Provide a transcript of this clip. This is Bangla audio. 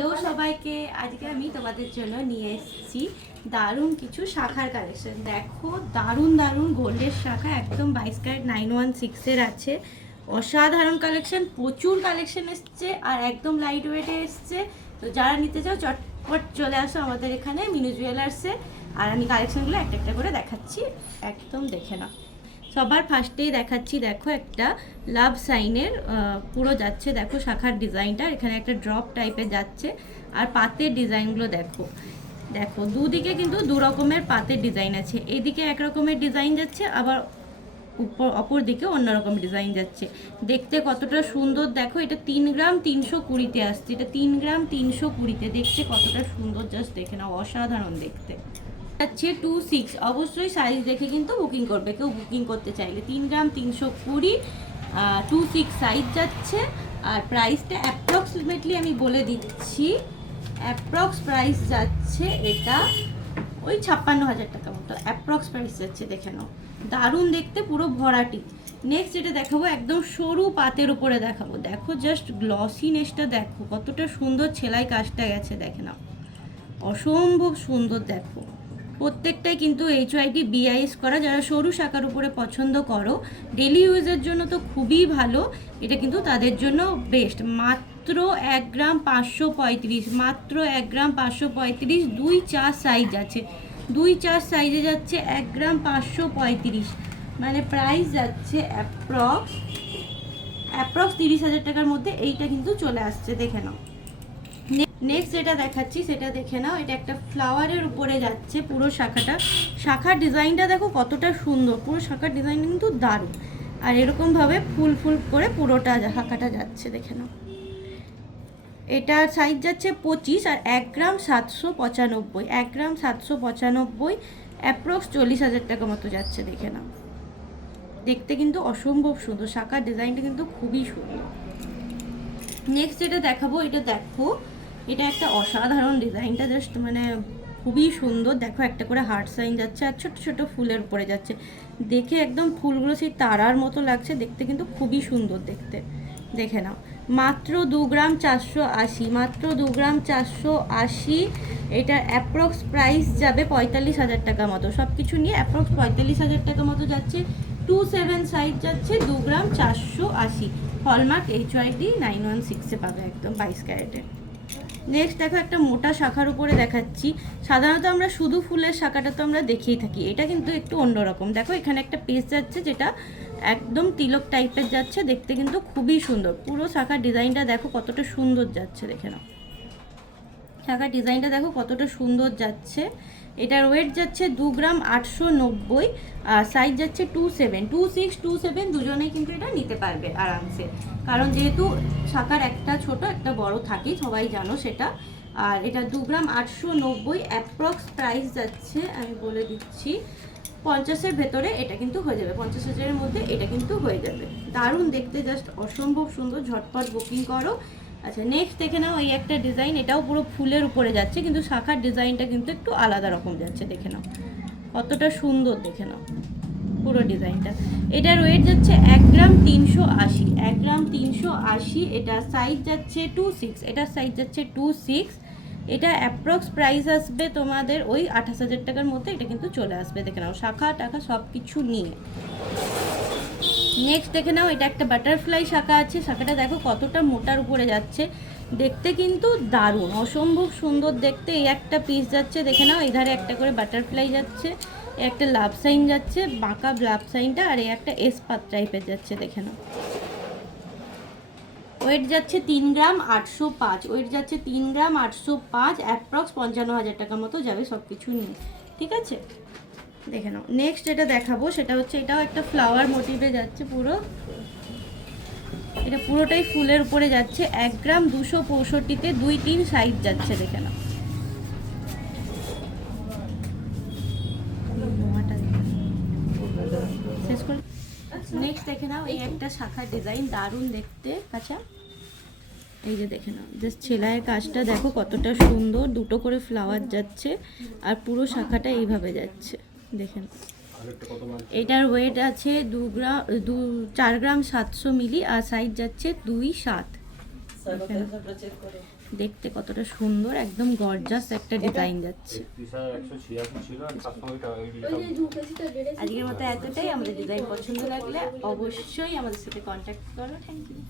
হ্যালো সবাইকে, আজকে আমি তোমাদের জন্য নিয়ে এসেছি দারুণ কিছু শাখার কালেকশন। দেখো দারুণ দারুণ গোল্ডের শাখা, একদম 22 ক্যারেট 916-এর আছে। অসাধারণ কালেকশন, প্রচুর কালেকশন এসছে আর একদম লাইট ওয়েটে এসছে। তো যারা নিতে চাও চটপট চলে আসো আমাদের এখানে মিনু জুয়েলার্সে। আর আমি কালেকশনগুলো একটা একটা করে দেখাচ্ছি, একদম দেখে নাও। সবার ফার্স্টেই দেখাচ্ছি, দেখো একটা লাভ সাইনের পুরো যাচ্ছে, দেখো শাখার ডিজাইনটা এখানে একটা ড্রপ টাইপের যাচ্ছে। আর পাতের ডিজাইনগুলো দেখো, দেখো দুদিকে কিন্তু দু রকমের পাতের ডিজাইন আছে। এদিকে এক রকমের ডিজাইন যাচ্ছে, আবার অপর দিকে অন্যরকম ডিজাইন যাচ্ছে। দেখতে কতটা সুন্দর দেখো, এটা 3 গ্রাম 320-তে আসছে, এটা 3 গ্রাম 320-তে। দেখতে কতটা সুন্দর, জাস্ট দেখে নাও, অসাধারণ দেখতে। যাচ্ছে 26, অবশ্যই সাইজ দেখে কিন্তু বুকিং করবে কেউ বুকিং করতে চাইলে। 3 গ্রাম 320, 26 সাইজ যাচ্ছে। আর প্রাইসটা অ্যাপ্রক্সিমেটলি আমি বলে দিচ্ছি, অ্যাপ্রক্স প্রাইস যাচ্ছে এটা ওই 56,000 টাকা মতো অ্যাপ্রক্স প্রাইস যাচ্ছে, দেখে নাও। দারুণ দেখতে, পুরো ভরাটি। নেক্সট যেটা দেখাবো একদম সরু পাতের উপরে দেখাবো, দেখো জাস্ট গ্লসিনেসটা দেখো, কতটা সুন্দর সেলাই কাজটা গেছে, দেখে নাও, অসম্ভব সুন্দর। দেখো প্রত্যেকটাই কিন্তু HYD BIS করা। যারা সরু শাখার উপরে পছন্দ করো, ডেলি ইউজের জন্য তো খুবই ভালো, এটা কিন্তু তাদের জন্য বেস্ট। মাত্র 1 গ্রাম 535, মাত্র 1 গ্রাম 535, 2-4 সাইজ আছে, 2-4 সাইজে যাচ্ছে 1 গ্রাম 535। মানে প্রাইস যাচ্ছে অ্যাপ্রক্স 30,000 টাকার মধ্যে এইটা কিন্তু চলে আসছে, দেখে নাও। নেক্সট যেটা দেখাচ্ছি সেটা দেখে নাও, এটা একটা ফ্লাওয়ারের উপরে যাচ্ছে পুরো শাখাটা। শাখার ডিজাইনটা দেখো কতটা সুন্দর, পুরো শাখার ডিজাইনটা কিন্তু দারুণ। আর এরকমভাবে ফুল ফুল করে পুরোটা শাখাটা যাচ্ছে, দেখে নাও। এটার সাইজ যাচ্ছে 25 আর 1 গ্রাম 795, 1 গ্রাম 795, অ্যাপ্রক্স 40,000 টাকা মতো যাচ্ছে, দেখে নাও। দেখতে কিন্তু অসম্ভব সুন্দর, শাখার ডিজাইনটা কিন্তু খুবই সুন্দর। নেক্সট যেটা দেখাবো, এটা দেখো, এটা একটা অসাধারণ ডিজাইনটা, জাস্ট মানে খুবই সুন্দর। দেখো একটা করে হার্ট সাইন যাচ্ছে আর ছোট ছোট ফুলের উপরে যাচ্ছে, দেখে একদম ফুলগুলো সেই তারার মতো লাগছে, দেখতে কিন্তু খুবই সুন্দর দেখতে, দেখে নাও। মাত্র 2 গ্রাম 480, মাত্র 2 গ্রাম 480। এটার অ্যাপ্রক্স প্রাইস যাবে 45,000 টাকা মতো, সব কিছু নিয়ে অ্যাপ্রক্স 45,000 টাকা মতো যাচ্ছে। 27 সাইজ যাচ্ছে, 2 গ্রাম 480, হলমার্ক HYD 916-এ পাবে, একদম 22 ক্যারেটে। নেক্সট দেখো একটা মোটা শাখার উপরে দেখাচ্ছি। সাধারণত আমরা শুধু ফুলের শাখাটা তো আমরা দেখেই থাকি, এটা কিন্তু একটু অন্যরকম। দেখো এখানে একটা পেজ যাচ্ছে, যেটা একদম তিলক টাইপের যাচ্ছে, দেখতে কিন্তু খুবই সুন্দর। পুরো শাখার ডিজাইনটা দেখো কতটা সুন্দর যাচ্ছে, দেখে নাও। শাখার ডিজাইনটা দেখো কতটা সুন্দর যাচ্ছে। এটার ওয়েট যাচ্ছে 2 গ্রাম 890, আর সাইজ যাচ্ছে 27, 26, 27 দুজনেই কিন্তু এটা নিতে পারবে আরামসে, কারণ যেহেতু শাখার একটা ছোট একটা বড় থাকে, সবাই জানো সেটা। আর এটা 2 গ্রাম 890, অ্যাপ্রক্স প্রাইস যাচ্ছে আমি বলে দিচ্ছি 50-এর ভেতরে এটা কিন্তু হয়ে যাবে, 50,000-এর মধ্যে এটা কিন্তু হয়ে যাবে। দারুণ দেখতে, জাস্ট অসম্ভব সুন্দর, ঝটপট বুকিং করো। আচ্ছা নেক্সট দেখে নাও, এই একটা ডিজাইন, এটাও পুরো ফুলের উপরে যাচ্ছে, কিন্তু শাখার ডিজাইনটা কিন্তু একটু আলাদা রকম যাচ্ছে, দেখে নাও কতটা সুন্দর, দেখে নাও পুরো ডিজাইনটা। এটার ওয়েট যাচ্ছে 1 গ্রাম 380, 1 গ্রাম 380। এটা সাইজ যাচ্ছে 26, এটার সাইজ যাচ্ছে 26। এটা অ্যাপ্রক্স প্রাইস আসবে তোমাদের ওই 28,000 টাকার মধ্যে এটা কিন্তু চলে আসবে, দেখে নাও, শাখা টাকা সব কিছু নিয়ে। নেক্সট দেখে নাও, এটা একটা বাটারফ্লাই শাখা আছে, শাখাটা দেখো কতটা মোটার উপরে যাচ্ছে, দেখতে কিন্তু দারুণ, অসম্ভব সুন্দর দেখতে। এই একটা পিস যাচ্ছে, দেখে নাও, এধারে একটা করে বাটারফ্লাই যাচ্ছে, একটা লাভ সাইন যাচ্ছে, বাঁকা লাভ সাইনটা, আর এই একটা এসপাত টাইপের যাচ্ছে, দেখে নাও। ওয়েট যাচ্ছে 3 গ্রাম 805, ওয়েট যাচ্ছে 3 গ্রাম 805, অ্যাপ্রক্স 55,000 টাকা মতো যাবে সব কিছু নিয়ে, ঠিক আছে, দেখে নাও। নেক্সট যেটা দেখাবো সেটা হচ্ছে, এটাও একটা ফ্লাওয়ার মোটিভে যাচ্ছে পুরো, এটা পুরোটাই ফুলের উপরে যাচ্ছে। 1 গ্রাম 265-তে 2-3 সাইজ যাচ্ছে, দেখে নাও। শেষ করে নেক্সট দেখে নাও, এই একটা শাখার ডিজাইন, দারুণ দেখতে। আচ্ছা এই যে দেখে নাও, জাস্ট সেলাইয়ের কাজটা দেখো কতটা সুন্দর, দুটো করে ফ্লাওয়ার যাচ্ছে আর পুরো শাখাটা এইভাবে যাচ্ছে, দেখেন। এটার ওয়েট আছে 4 গ্রাম 700 মিলি, আর সাইজ যাচ্ছে 2-7। দেখতে কতটা সুন্দর, একদম গর্জাস একটা ডিজাইন যাচ্ছে। 31,186 ছিল আর 700 টাকা আজকের মতো এতটাই। আমাদের ডিজাইন পছন্দ লাগলে অবশ্যই আমাদের সাথে কন্ট্যাক্ট করো। Thank you.